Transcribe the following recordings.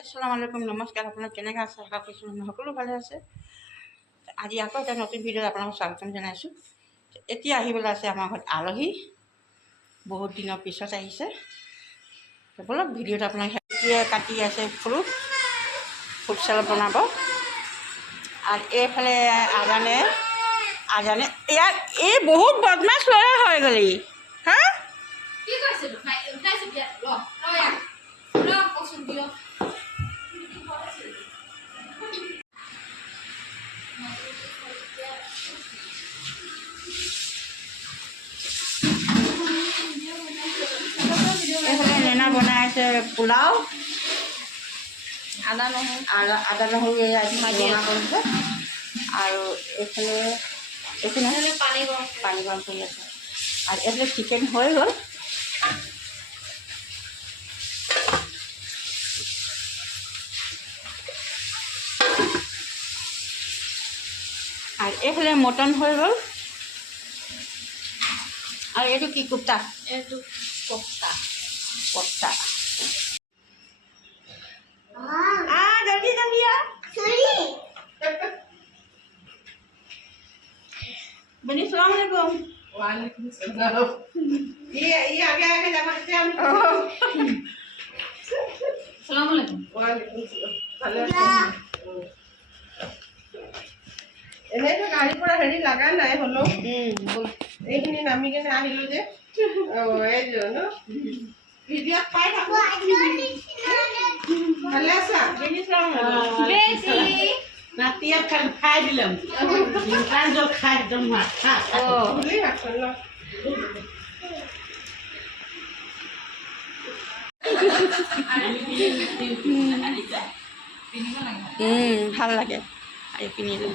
আসসালামু আলাইকুম, নমস্কাৰ। আপোনাক কেনেকৈ আছে? আশা কৰিছোঁ সকলো ভালে আছে। আজি আকৌ এটা নতুন ভিডিঅ'ত আপোনালোকক স্বাগতম জনাইছোঁ। এতিয়া আহিবলৈ আছে আমাৰ ঘৰত আলহী, বহুত দিনৰ পিছত আহিছে। বলক ভিডিঅ'ত আপোনাক কাটি আছে ফ্ৰুট চালাড বনাব। আৰু এইফালে আজানে ইয়াক এই বহুত বদমাছ ল'ৰা হৈ গ'লি হা। এইফালে নেনা বনাই আছে পোলাও, আদা নহৰু বনা কৰিছে। আৰু এইফালে পানী গৰম কৰি আছে। আৰু এইফালে চিকেন হৈ গ'ল। আৰু এইফালে মটন হৈ গ'ল। আৰু এইটো কি কোপ্তা? এইটো কোপ্তা। জলদি জলদি बनी सलाम अलैकुम। वालेकुम सलाम। ये आगे आगे जा सकते हैं हम। सलाम अलैकुम। वालेकुम सलाम। এনেটো গাড়ী পৰা হেৰি লাগা নাই হলো এইখিনি নামি কেনে আহিলো যে এইযোৰ ন ভিডিঅ'ত পাই থাকো। ভালে আছা? নাতিয়া খাই দিলাম খাই একদম ভাল লাগে আৰু পিন্ধিলো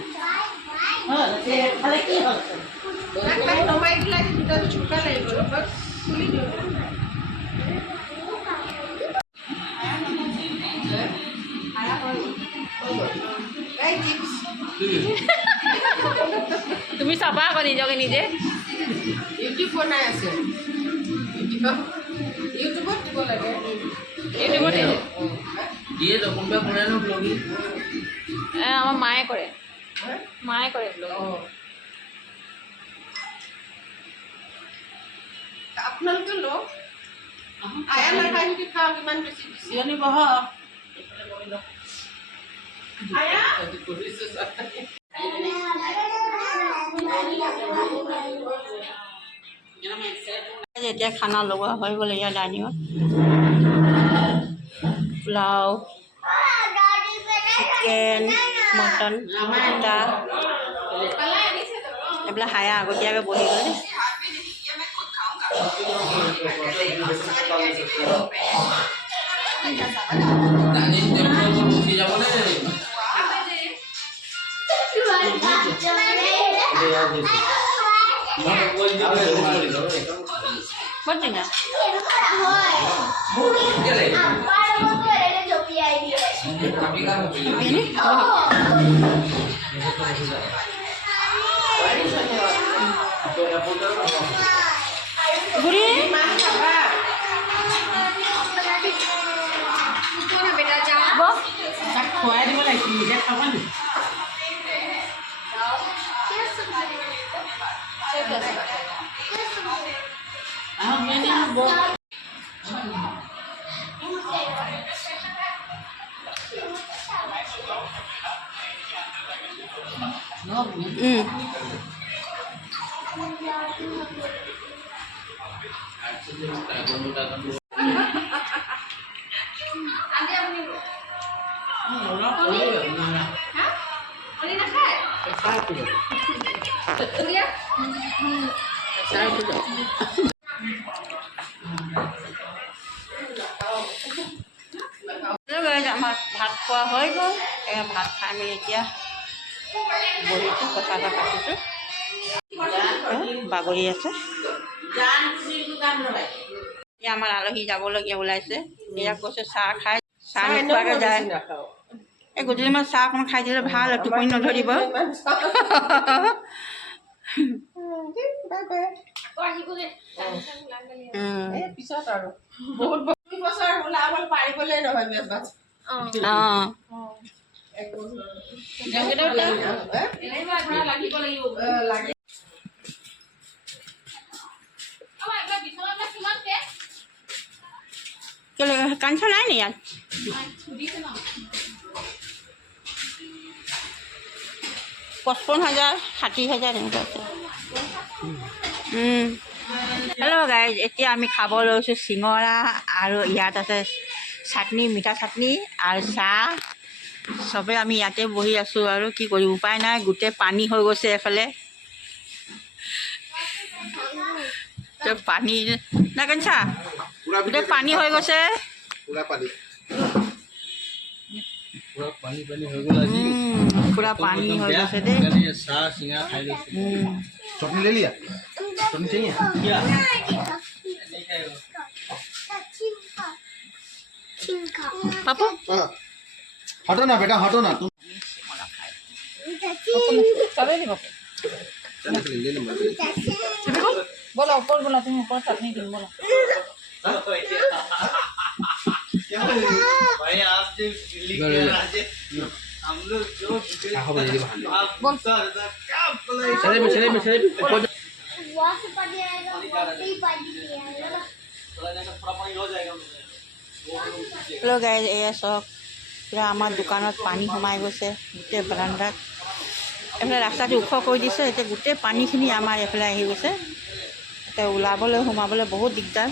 তুমি চাবা আকৌ নিজকে নিজে ইউটিউব বনাই আছে। ইউটিউবত দিব লাগে। ইউটিউবত দিয়ে কোনোবা কৰে ন ব্লগিং? আমাৰ মায়ে কৰে ব্লগ। আপোনালোকে লওক আয়া নাখায় নেকি? খাওক ইমান বেছি চিয়নি বহ এতিয়া খানা লগোৱা হৈ গ'ল। ইয়াৰ ডাইনিঙত পোলাও, চিকেন, মটন, কোপ্তা এইবিলাক হায়া আগতীয়াকৈ বহি গ'ল। খুৱাই দিব লাগিছিল, নিজে খাব নি? আমাৰ ভাত খোৱা হৈ গ'ল। ভাত খাই মেলি এতিয়া বহিছোঁ, কথা এটা পাতিছোঁ। বাগৰি আছে। এতিয়া আমাৰ আলহী যাবলগীয়া ওলাইছে। এয়া কৈছে চাহ নোখোৱাকৈ যায়। এই গধূলি মই চাহ অকণ খাই দিলে ভাল, টোপনি নধৰিব। পিছত আৰু বহুত বছৰ ওলাব পাৰিবলৈ নহয়। অঁ কেলে কাঞ্চা নাই নি ইয়াত 55,000 60,000 এনেকুৱা আছে হেল্ল' গাইজ এতিয়া আমি খাব লৈছোঁ চিঙৰা আৰু ইয়াত আছে চাটনি মিঠা চাটনি আৰু চাহ চবেই আমি ইয়াতে বহি আছোঁ আৰু কি কৰিম উপায় নাই গোটেই পানী হৈ গৈছে এফালে পানী না কাঞ্চা গোটেই পানী হৈ গৈছে पूरा पानी हो गया दे चटनी ले लिया चटनी चाहिए पापा हटो ना बेटा हटो ना तुम बोलो ऊपर बोला तुम ऊपर चटनी तुम बोलो भाई आप जो दिल्ली के राजे हम लोग जो क्या हेलो गाइज एया चक पूरा आमार दुकानत पानी सोमाई गए गोटे बारान्दात एफाले रास्ताটো ওখ কৰি দিছে এতিয়া গোটেই পানীখিনি আমাৰ এফালে আহি গৈছে এতিয়া ওলাবলৈ সোমাবলৈ বহুত দিগদাৰ